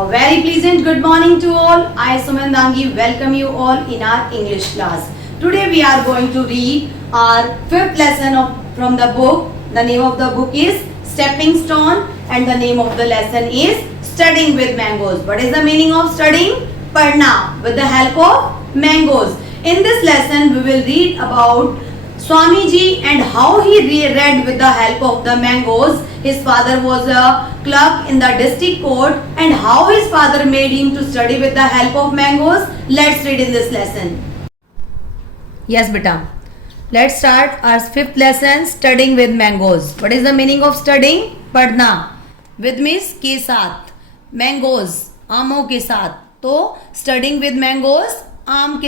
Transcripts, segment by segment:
A very pleasant good morning to all. I, Suman Dangi, welcome you all in our English class. Today we are going to read our fifth lesson from the book. The name of the book is Stepping Stone and the name of the lesson is Studying with Mangoes. What is the meaning of studying? Padna with the help of mangoes. In this lesson we will read about Swamiji and how he read with the help of the mangoes. His father was a clerk in the district court and how his father made him to study with the help of mangoes. Let's read in this lesson. Yes, beta. Let's start our fifth lesson, studying with mangoes. What is the meaning of studying? Padna. With means के साथ. Mangoes. आमों के साथ. तो studying with mangoes, आमों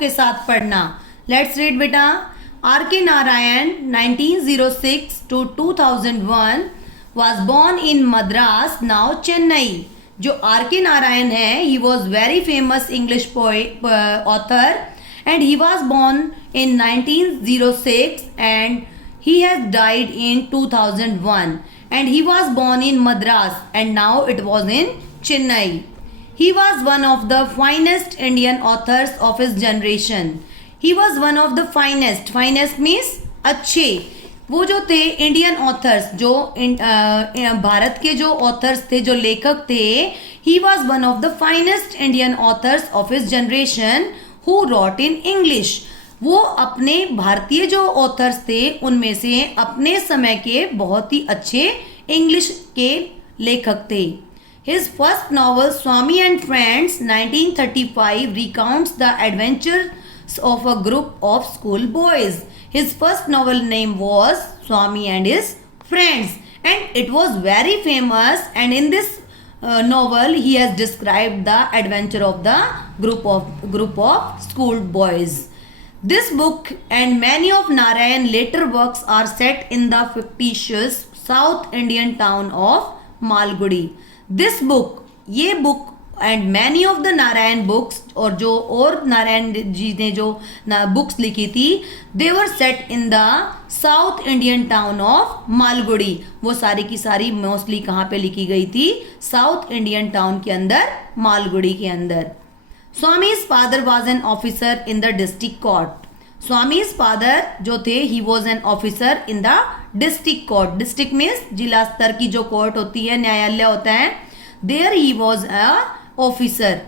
के साथ पढ़ना. Let's read beta. R.K. Narayan, 1906 to 2001, was born in Madras, now Chennai. जो R.K. Narayan है, he was very famous English poet, author, and he was born in 1906 and he has died in 2001. And he was born in Madras and now it was in Chennai. He was one of the finest Indian authors of his generation. He was one of the finest. Finest means अच्छे. वो जो थे Indian authors, जो भारत के जो authors थे, जो लेखक थे, he was one of the finest Indian authors of his generation who wrote in English. वो अपने भारतीय जो ऑथर्स थे उनमें से अपने समय के बहुत ही अच्छे इंग्लिश के लेखक थे. His first novel Swami and Friends 1935 recounts the adventures of a group of school boys. His first novel name was Swami and his Friends and it was very famous, and in this novel he has described the adventure of the group of school boys. This book and many of Narayan later works are set in the fictitious South Indian town of Malgudi. This book, ये book and many of the Narayan books, और जो और नारायण जी ने जो books लिखी थी, they were set in the South Indian town of Malgudi. वो सारी की सारी मोस्टली कहाँ पे लिखी गई थी? साउथ इंडियन टाउन के अंदर, मालगुड़ी के अंदर. Swami's father was an officer in the district court. Swami's father जो थे, he was an officer in the district court. District means जिला स्तर की जो कोर्ट होती है, न्यायालय होता है. There he was a officer.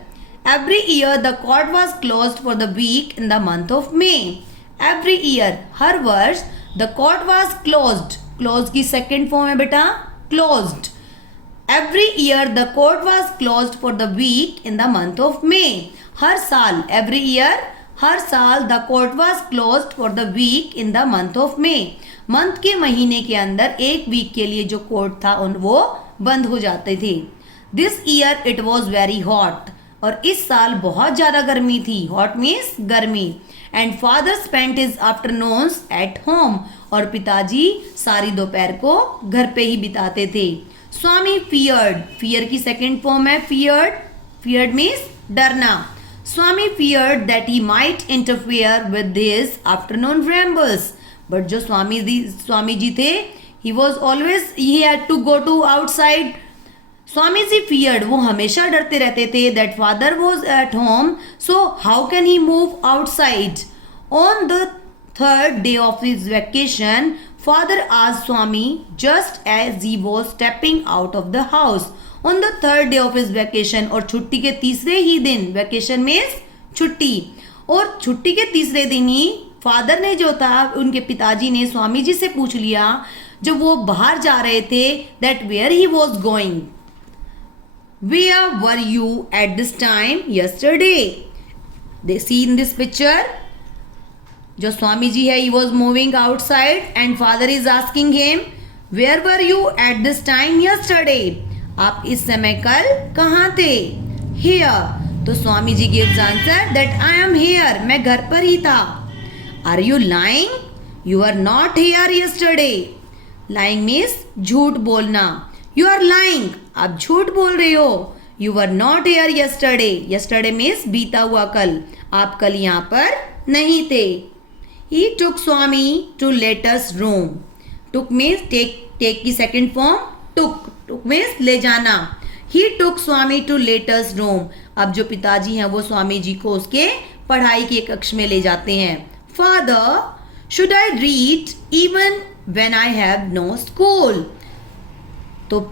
Every year the court was closed for the week in the month of May. Every year, हर वर्ष the court was closed. Closed की second form है बेटा, closed. Every year the court was closed for the week in the month of May. हर साल, every year, हर साल the court was closed for the week in the month of May. Month के महीने के अंदर एक week के लिए जो कोर्ट था वो बंद हो जाते थे. This year it was very hot. और इस साल बहुत ज़्यादा गर्मी थी. Hot means गर्मी. And father spent his afternoons at home. और पिताजी सारी दोपहर को घर पे ही बिताते थे. Swami feared. Fear की second form है feared. Feared means डरना. Swami feared that he might interfere with his afternoon rambles. But जो स्वामी जी थे, he had to go to outside. Swami ji feared, वो हमेशा डरते रहते थे, that father was at home, so how can he move outside? On the third day of his vacation, father asked Swami just as he was stepping out of the house. On the third day of his vacation, और छुट्टी के तीसरे ही दिन, vacation means छुट्टी, और छुट्टी के तीसरे दिन ही फादर ने जो था, उनके पिताजी ने स्वामी जी से पूछ लिया, जब वो बाहर जा रहे थे, that where he was going. Where were you at this time yesterday? They see in this picture, जो स्वामी जी है, he was moving outside and father is asking him, where were you at this time yesterday? आप इस समय कल कहाँ थे? Here. तो स्वामी जी gives answer that I am here. मैं घर पर ही था. Are you lying? You are not here yesterday. Lying means झूठ बोलना. You are lying. आप झूठ बोल रहे हो. You were not here yesterday. Yesterday means बीता हुआ कल. आप कल यहाँ पर नहीं थे. He took Swami to latest room. Took means take की second form. Took means ले जाना. He took Swami to latest room. अब जो पिताजी हैं वो स्वामी जी को उसके पढ़ाई के कक्ष में ले जाते हैं. Father, should I read even when I have no school? तो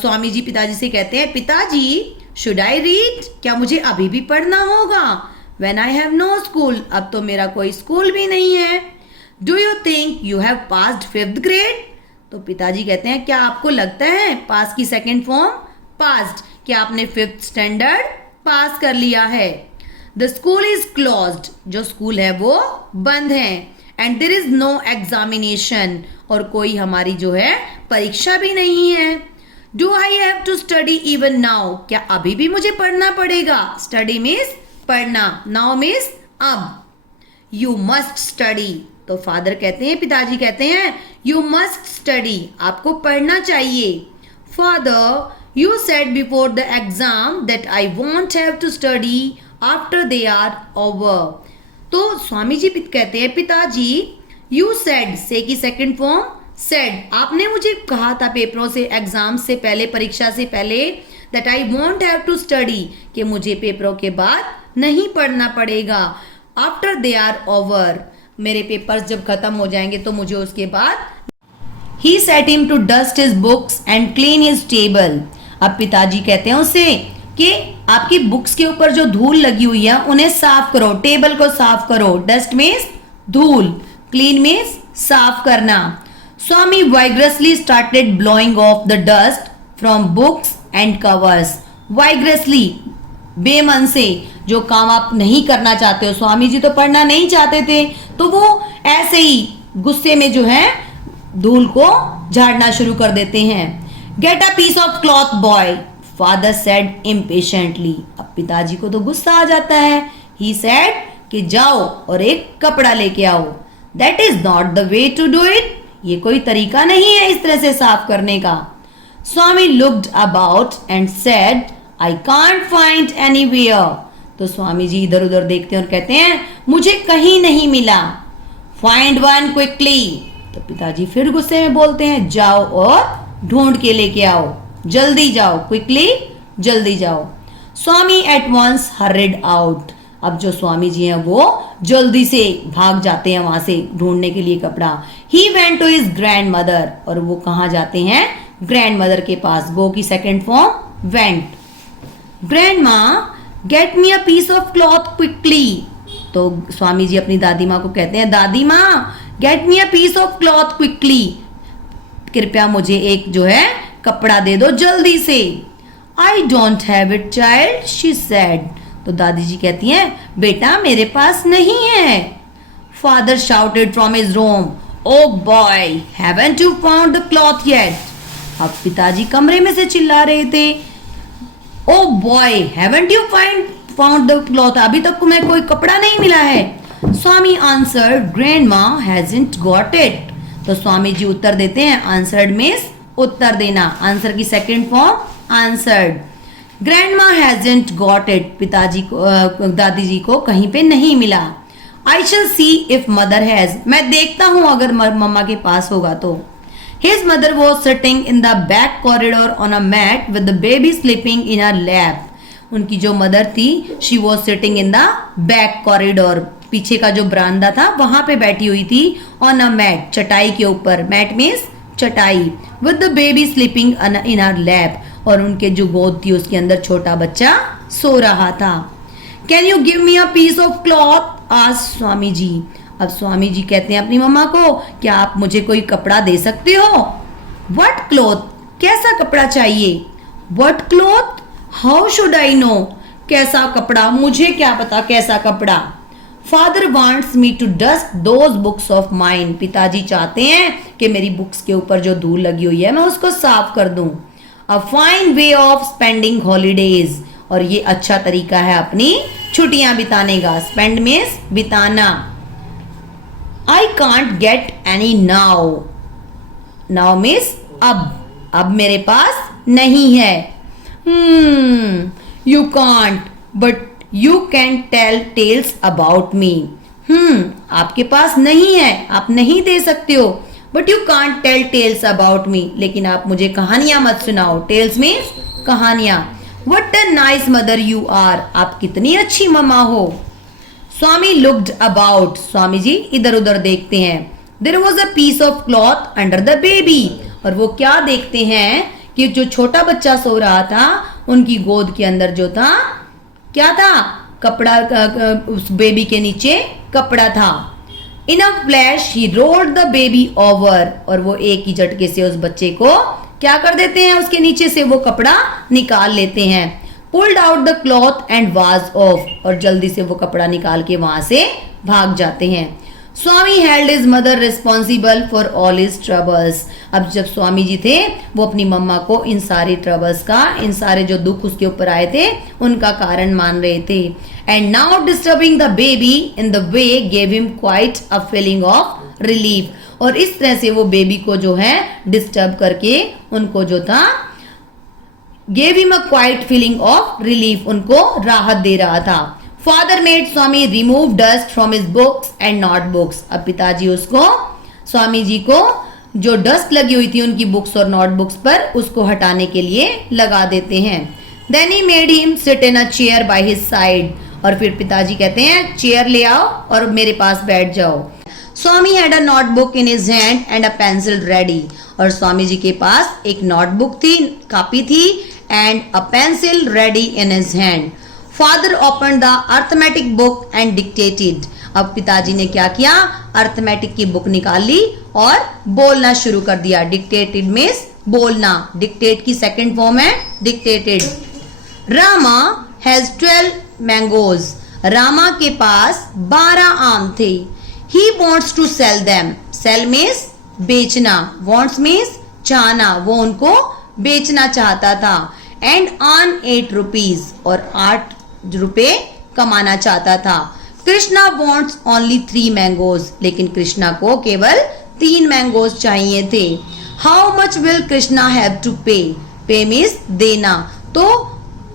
स्वामी जी पिताजी से कहते हैं, पिताजी शुड आई रीड, क्या मुझे अभी भी पढ़ना होगा? When I have no school, अब तो मेरा कोई स्कूल भी नहीं है. Do you think you have passed 5th grade? तो पिताजी कहते हैं, क्या आपको लगता है पास की सेकेंड फॉर्म पास्ड, क्या आपने 5th स्टैंडर्ड पास कर लिया है? द स्कूल इज क्लोज्ड, जो स्कूल है वो बंद है. And there is no examination, और कोई हमारी जो है परीक्षा भी नहीं है. Do I have to study even now, क्या अभी भी मुझे पढ़ना पड़ेगा? स्टडी मीन्स पढ़ना, नाउ मीन्स अब. यू मस्ट स्टडी, तो फादर कहते हैं, पिताजी कहते हैं, यू मस्ट स्टडी, आपको पढ़ना चाहिए. Father, you said before the exam that I want have to study after they are over. तो स्वामी जी कहते हैं, पिताजी, यू सेड, से की सेकंड फॉर्म सेड, आपने मुझे कहा था पेपरों से, एग्जाम से पहले, परीक्षा से पहले, that I want have to study, कि मुझे पेपरों के बाद नहीं पढ़ना पड़ेगा. आफ्टर दे आर ओवर, मेरे पेपर्स जब खत्म हो जाएंगे तो मुझे उसके बाद. He set him to dust his books and clean his table. अब पिताजी कहते हैं उसे कि आपकी बुक्स के ऊपर जो धूल लगी हुई है उन्हें साफ करो, टेबल को साफ करो. डस्ट मीन्स धूल, क्लीन मीन्स साफ करना. Swami vigorously started blowing off the dust from books and covers. Vigorously, बेमन से, जो काम आप नहीं करना चाहते हो. स्वामी जी तो पढ़ना नहीं चाहते थे, तो वो ऐसे ही गुस्से में जो है धूल को झाड़ना शुरू कर देते हैं. Get a piece of cloth boy, father said impatiently. अब पिताजी को तो गुस्सा आ जाता है. ही सेड कि जाओ और एक कपड़ा लेके आओ. That is not the way to do it, ये कोई तरीका नहीं है इस तरह से साफ करने का. Swami looked about and said, I can't find anywhere. तो स्वामी जी इधर उधर देखते हैं और कहते हैं, मुझे कहीं नहीं मिला. Find one quickly. तो पिताजी फिर गुस्से में बोलते हैं, जाओ और ढूंढ के लेके आओ, जल्दी जाओ, क्विकली, जल्दी जाओ. स्वामी एट वंस हर्रिड आउट. अब जो स्वामी जी हैं वो जल्दी से भाग जाते हैं वहां से ढूंढने के लिए कपड़ा. He went to his grandmother, और वो कहाँ जाते हैं? ग्रैंड मदर के पास. गो की second form went. Grandma, get me a piece of cloth quickly. तो स्वामी जी अपनी दादी माँ को कहते हैं, दादी माँ, get me a piece of cloth quickly, कृपया मुझे एक जो है कपड़ा दे दो जल्दी से. I don't have it child, she said. तो दादी जी कहती हैं, बेटा मेरे पास नहीं है. Father shouted from his room, O boy, haven't you found the cloth yet. अब पिताजी कमरे में से चिल्ला रहे थे, O boy, haven't you found the cloth, अभी तक तुम्हें कोई कपड़ा नहीं मिला है. Swami answer, grandma hasn't got it. तो स्वामी जी उत्तर देते हैं, आंसर्ड मीन्स उत्तर देना, आंसर की second form answered. Grandma hasn't got it, पिताजी को, दादी जी को कहीं पे नहीं मिला. I shall see if mother has, मैं देखता हूं अगर मम्मा के पास होगा तो. His mother was sitting in the back corridor on a mat with the baby sleeping in her lap. उनकी जो मदर थी, she was sitting in the back corridor, पीछे का जो बरामदा था वहां पे बैठी हुई थी. ऑन अ मैट, चटाई के ऊपर, मैट मीन्स चटाई. With the baby sleeping in her lap, और उनके जो गोद थी उसके अंदर छोटा बच्चा सो रहा था. Can you give me a piece of cloth, asked Swami ji. अब स्वामी जी कहते हैं अपनी मम्मा को, क्या आप मुझे कोई कपड़ा दे सकते हो? व्हाट क्लॉथ, कैसा कपड़ा चाहिए? What cloth, how should I know, कैसा कपड़ा, मुझे क्या पता कैसा कपड़ा. Father wants me to dust those books of mine. पिताजी चाहते हैं कि मेरी बुक्स के ऊपर जो धूल लगी हुई है मैं उसको साफ कर दूं. A fine way of spending holidays, और ये अच्छा तरीका है अपनी छुट्टियां बिताने का. स्पेंड मीन्स बिताना. I can't get any now, now means अब मेरे पास नहीं है. You can't but you can tell tales about me. आपके पास नहीं है, आप नहीं दे सकते हो. But you can't tell tales about me, लेकिन आप मुझे कहानियां मत सुनाओ. टेल्स मीन्स कहानियां। What a nice mother you are, आप कितनी अच्छी मम्मा हो। स्वामी looked about, स्वामी जी इधर उधर देखते हैं। There was a piece of cloth under the baby, और वो क्या देखते हैं कि जो छोटा बच्चा सो रहा था उनकी गोद के अंदर जो था क्या था, कपड़ा, उस बेबी के नीचे कपड़ा था। In a flash he rolled the baby over, और वो एक ही झटके से उस बच्चे को क्या कर देते हैं, उसके नीचे से वो कपड़ा निकाल लेते हैं। Pulled out the cloth and was of, और जल्दी से वो कपड़ा निकाल के वहां से भाग जाते हैं। Swami held his mother responsible for all his troubles, अब जब स्वामी जी थे वो अपनी मम्मा को इन सारे ट्रबल्स का, इन सारे जो दुख उसके ऊपर आए थे उनका कारण मान रहे थे। And now disturbing the baby in the way gave him quite a feeling of relief, और इस तरह से वो बेबी को जो है डिस्टर्ब करके उनको जो था gave him a quiet feeling of relief, उनको राहत दे रहा था। Father made Swami remove dust from his books and notebooks, अब पिताजी उसको, स्वामी जी को जो डस्ट लगी हुई थी उनकी बुक्स और नोटबुक्स पर उसको हटाने के लिए लगा देते हैं। Then he made him sit in a chair by his side, और फिर पिताजी कहते हैं चेयर ले आओ और मेरे पास बैठ जाओ। स्वामी had a notebook in his hand and a pencil ready, और स्वामी जी के पास एक नोटबुक थी, कॉपी थी, and a pencil ready in his hand. Father opened the arithmetic book and dictated. अब पिताजी ने क्या किया, अर्थमेटिक की बुक निकाल ली और बोलना शुरू कर दिया। डिक्टेटेड मीन्स बोलना, डिक्टेट की सेकंड फॉर्म है dictated. Rama has 12 mangoes, Rama के पास 12 आम थे। He wants to sell them. Sell means बेचना, wants means चाहना, वो उनको बेचना चाहता था। एंड ऑन 8 रुपीज, और 8 रुपए कमाना चाहता था। कृष्णा वॉन्ट्स ओनली 3 मैंगोज, लेकिन कृष्णा को केवल 3 मैंगोज चाहिए थे। How much will Krishna have to pay, pay means देना, तो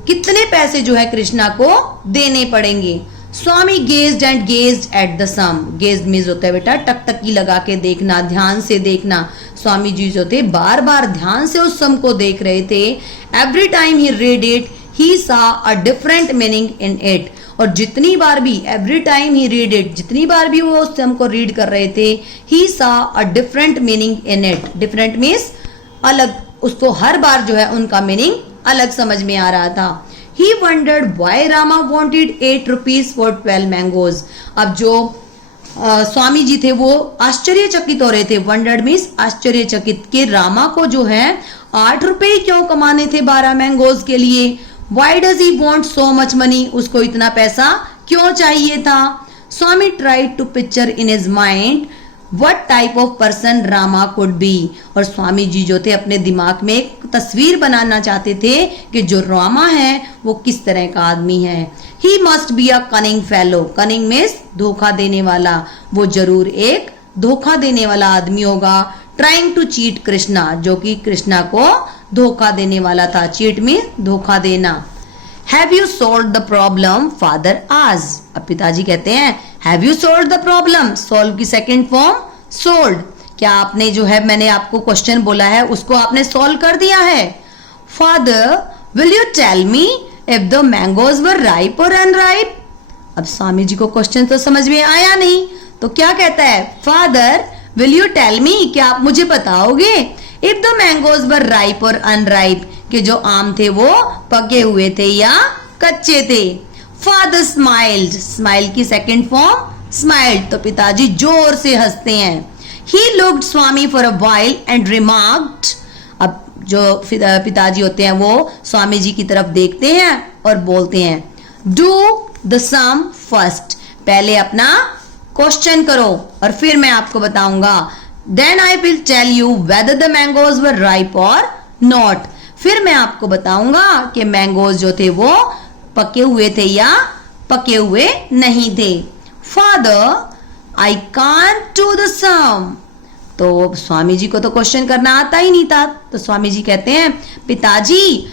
कितने पैसे जो है कृष्णा को देने पड़ेंगे। Swami gazed and gazed at the sum, gazed means होता है बेटा टकटकी लगा के देखना, ध्यान से देखना। स्वामी जी जो थे बार बार ध्यान से उस सम को देख रहे थे। Every time he read it he saw a different meaning in it, और जितनी बार भी, every time he read it, जितनी बार भी वो उस सम को रीड कर रहे थे, ही saw a different meaning in it, different means अलग, उसको हर बार जो है उनका मीनिंग अलग समझ में आ रहा था। He wondered why Rama wanted 8 rupees for 12 mangoes. अब जो स्वामी जी थे वो आश्चर्यचकित हो रहे थे। वंडर्ड मीन्स आश्चर्यचकित, कि रामा को जो है 8 रुपए क्यों कमाने थे 12 मैंगोज के लिए। Why does he want so much money? उसको इतना पैसा क्यों चाहिए था। स्वामी tried to picture in his mind what type of person Rama could be, और स्वामी जी जो थे अपने दिमाग में एक तस्वीर बनाना चाहते थे कि जो रामा है वो किस तरह का आदमी है। He must be a cunning fellow, cunning means धोखा देने वाला, वो जरूर एक धोखा देने वाला आदमी होगा। Trying to cheat कृष्णा, जो कि कृष्णा को धोखा देने वाला था। cheat means धोखा देना। Have you solved the problem? Father asked. अब पिताजी कहते हैं Have you solved the problem? Solve की सेकंड फॉर्म solved. क्या आपने जो है, मैंने आपको क्वेश्चन बोला है उसको आपने सॉल्व कर दिया है। Father, will you tell me if the mangoes were ripe or unripe? अब स्वामी जी को क्वेश्चन तो समझ में आया नहीं, तो क्या कहता है Father, will you tell me, क्या आप मुझे बताओगे if the mangoes were ripe or unripe, कि जो आम थे वो पके हुए थे या कच्चे थे। Father smiled, स्माइल की सेकंड फॉर्म स्माइल्ड, तो पिताजी जोर से हंसते हैं। He looked Swami for a while and remarked, अब जो पिताजी होते हैं वो स्वामी जी की तरफ देखते हैं और बोलते हैं Do the sum first, पहले अपना क्वेश्चन करो और फिर मैं आपको बताऊंगा। Then I will tell you whether the mangoes were ripe or not, फिर मैं आपको बताऊंगा कि मैंगोज जो थे वो पके हुए थे या पके हुए नहीं थे। Father, I can't do the sum, तो स्वामी जी को तो क्वेश्चन करना आता ही नहीं था, तो स्वामी जी कहते हैं पिताजी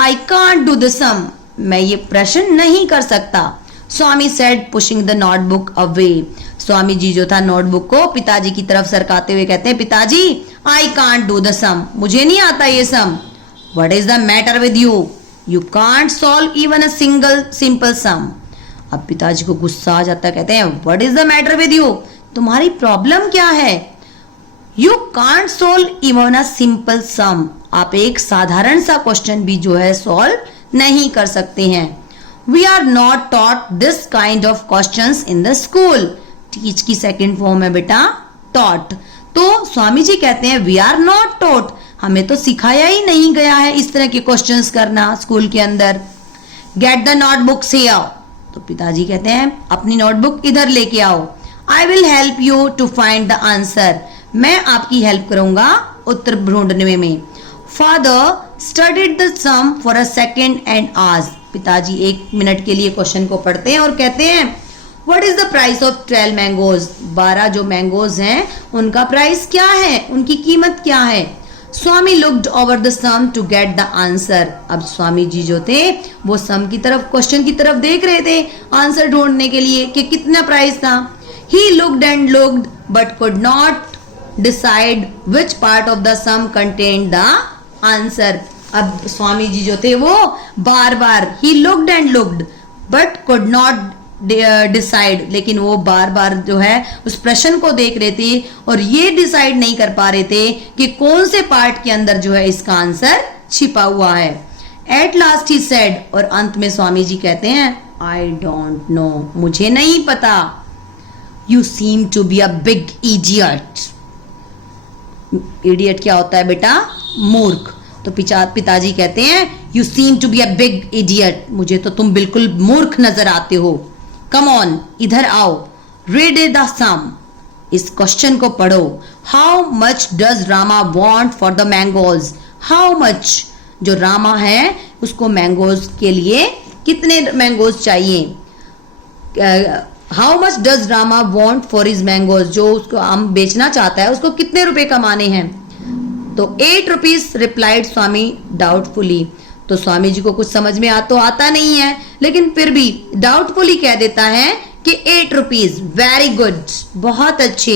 I can't do the sum, मैं ये प्रश्न नहीं कर सकता। स्वामी said pushing the notebook away, Swami ji जो था नोटबुक को पिताजी की तरफ सरकाते हुए कहते हैं पिताजी I can't do the sum, मुझे नहीं आता ये सम। What is the matter with you? You can't solve even a single simple sum. अब पिताजी को गुस्सा आ जाता है, कहते हैं What is the matter with you? तुम्हारी प्रॉब्लम क्या है? You can't solve even a simple sum. आप एक साधारण सा क्वेश्चन भी जो है सॉल्व नहीं कर सकते हैं. We are not taught this kind of questions in the school. Teach की सेकंड फॉर्म है बेटा taught. तो स्वामी जी कहते हैं we are not taught. हमें तो सिखाया ही नहीं गया है इस तरह के क्वेश्चंस करना स्कूल के अंदर. Get the notebooks here. तो पिताजी कहते हैं अपनी नोटबुक इधर लेके आओ. I will help you to find the answer. मैं आपकी हेल्प करूंगा उत्तर ढूंढने में. Father studied the sum for a second and asked. पिताजी 1 मिनट के लिए क्वेश्चन को पढ़ते हैं और कहते हैं What is the price of 12 mangoes? 12 जो मैंगोज हैं उनका प्राइस क्या है, उनकी कीमत क्या है. स्वामी looked over the sum to get the answer. अब स्वामी जी जो थे वो सम की तरफ, क्वेश्चन की तरफ देख रहे थे आंसर ढूंढने के लिए कि कितना प्राइस था. He looked and looked but could not decide which part of the sum contained the answer. अब स्वामी जी जो थे वो बार बार he looked and looked but could not decide, लेकिन वो बार बार जो है उस प्रश्न को देख रहे थे और ये डिसाइड नहीं कर पा रहे थे कि कौन से पार्ट के अंदर जो है इसका आंसर छिपा हुआ है. At last he said, और अंत में स्वामी जी कहते हैं I don't know, मुझे नहीं पता. You seem to be a big idiot. Idiot क्या होता है बेटा? मूर्ख. तो पिताजी कहते हैं You seem to be a big idiot. मुझे तो तुम बिल्कुल मूर्ख नजर आते हो. Come on, इधर आओ. Read the sum. इस क्वेश्चन को पढ़ो. How much does Rama want for the mangoes? How much? जो रामा है उसको मैंगोज के लिए कितने मैंगोज चाहिए. How much does Rama want for his mangoes? जो उसको आम बेचना चाहता है उसको कितने रुपए कमाने हैं. तो 8 rupees replied स्वामी डाउटफुली. तो स्वामी जी को कुछ समझ में आता नहीं है, लेकिन फिर भी डाउटफुली कह देता है कि 8 rupees. वेरी गुड, बहुत अच्छे.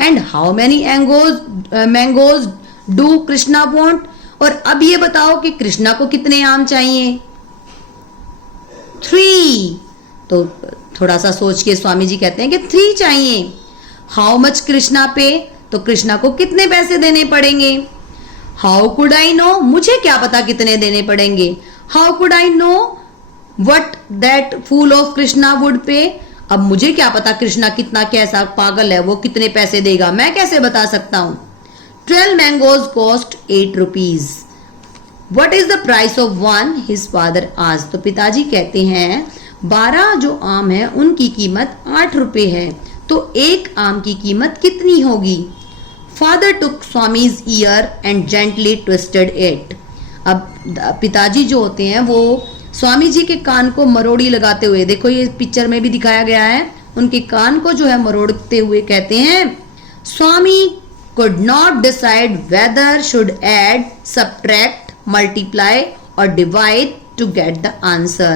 And how many mangoes do Krishna want? और अब ये बताओ कि कृष्णा को कितने आम चाहिए. 3. तो थोड़ा सा सोच के स्वामी जी कहते हैं कि 3 चाहिए. हाउ मच कृष्णा पे? तो कृष्णा को कितने पैसे देने पड़ेंगे. How could I know? मुझे क्या पता कितने देने पड़ेंगे. How could I know what that fool of Krishna would pay? अब मुझे क्या पता कृष्णा कितना कैसा पागल है, वो कितने पैसे देगा, मैं कैसे बता सकता हूं. 12 mangoes cost 8 rupees. What is the price of one? His father asked. तो पिताजी कहते हैं 12 जो आम है उनकी कीमत 8 रुपए है, तो एक आम की कीमत कितनी होगी. Father took Swami's ear and gently twisted it. अब पिताजी जो होते हैं वो स्वामी जी के कान को मरोड़ी लगाते हुए, देखो ये पिक्चर में भी दिखाया गया है, उनके कान को जो है मरोड़ते हुए कहते हैं स्वामी could not decide whether should add, subtract, multiply or divide to get the answer.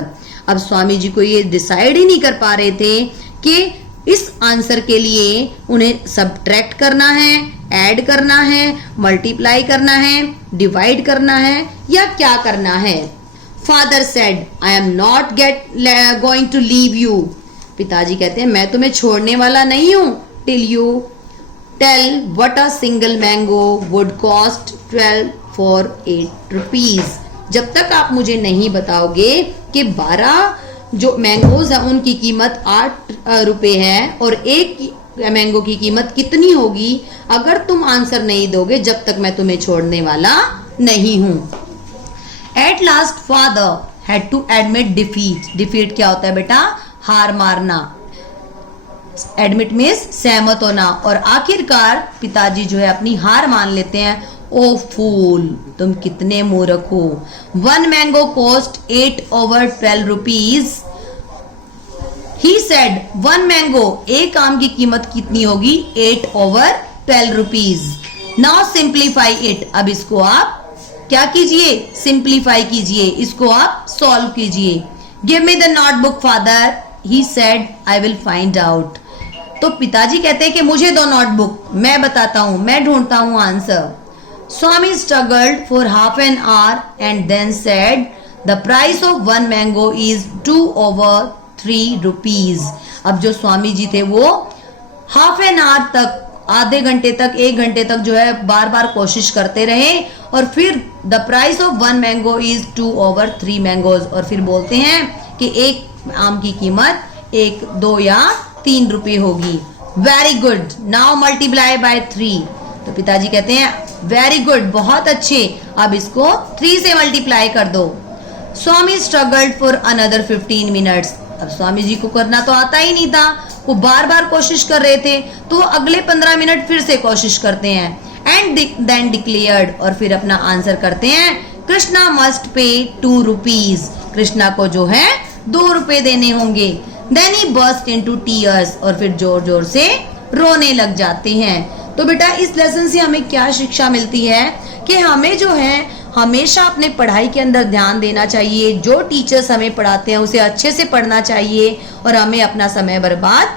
अब स्वामी जी को ये डिसाइड ही नहीं कर पा रहे थे कि इस आंसर के लिए उन्हें सब्ट्रैक्ट करना है, ऐड करना है, मल्टीप्लाई करना है, डिवाइड करना है या क्या करना है. Father said I am not going to leave you. पिताजी कहते हैं मैं तुम्हें छोड़ने वाला नहीं हूं till you tell what a single mango would cost 12 for 8 rupees. जब तक आप मुझे नहीं बताओगे कि 12 जो मैंगोज है उनकी कीमत 8 रुपए है और एक मैंगो की कीमत कितनी होगी, अगर तुम आंसर नहीं दोगे जब तक मैं तुम्हें छोड़ने वाला नहीं हूं. At last father had to admit defeat. Defeat क्या होता है बेटा? हार मारना. एडमिट मीन्स सहमत होना. और आखिरकार पिताजी जो है अपनी हार मान लेते हैं. ओ फूल, तुम कितने मूर्ख हो. 1 mango cost 8 over 12 rupees. He said 1 mango, एक आम की कीमत कितनी होगी? 8 over 12 rupees. Now simplify it. अब इसको आप क्या कीजिए? सिंप्लीफाई कीजिए, इसको आप सॉल्व कीजिए. Give me the notebook father. He said I will find out. तो पिताजी कहते हैं कि मुझे दो नोटबुक, मैं बताता हूं, मैं ढूंढता हूं answer. Swami struggled for half an hour and then said, "The price of one mango is 2/3 rupees." अब जो स्वामी जी थे वो हाफ एन आवर तक, आधे घंटे तक, 1 घंटे तक जो है बार बार कोशिश करते रहे और फिर the price of one mango is 2/3 mangoes, और फिर बोलते हैं कि एक आम की कीमत 1, 2 या 3 रुपए होगी। Very good, now multiply by 3। तो पिताजी कहते हैं वेरी गुड, बहुत अच्छे, अब इसको 3 से मल्टीप्लाई कर दो। स्वामी स्ट्रगल्ड फॉर अनदर 15 मिनट्स। अब स्वामी जी को करना तो आता ही नहीं था, वो बार बार कोशिश कर रहे थे, तो अगले 15 मिनट फिर से कोशिश करते हैं। एंड देन डिक्लेयर्ड, और फिर अपना आंसर करते हैं, Krishna must pay 2 rupees, Krishna को जो है 2 रुपए देने होंगे। Then he burst into tears, और फिर जोर जोर से रोने लग जाते हैं। तो बेटा इस लेसन से हमें क्या शिक्षा मिलती है कि हमें जो है हमेशा अपने पढ़ाई के अंदर ध्यान देना चाहिए, जो टीचर्स हमें पढ़ाते हैं उसे अच्छे से पढ़ना चाहिए और हमें अपना समय बर्बाद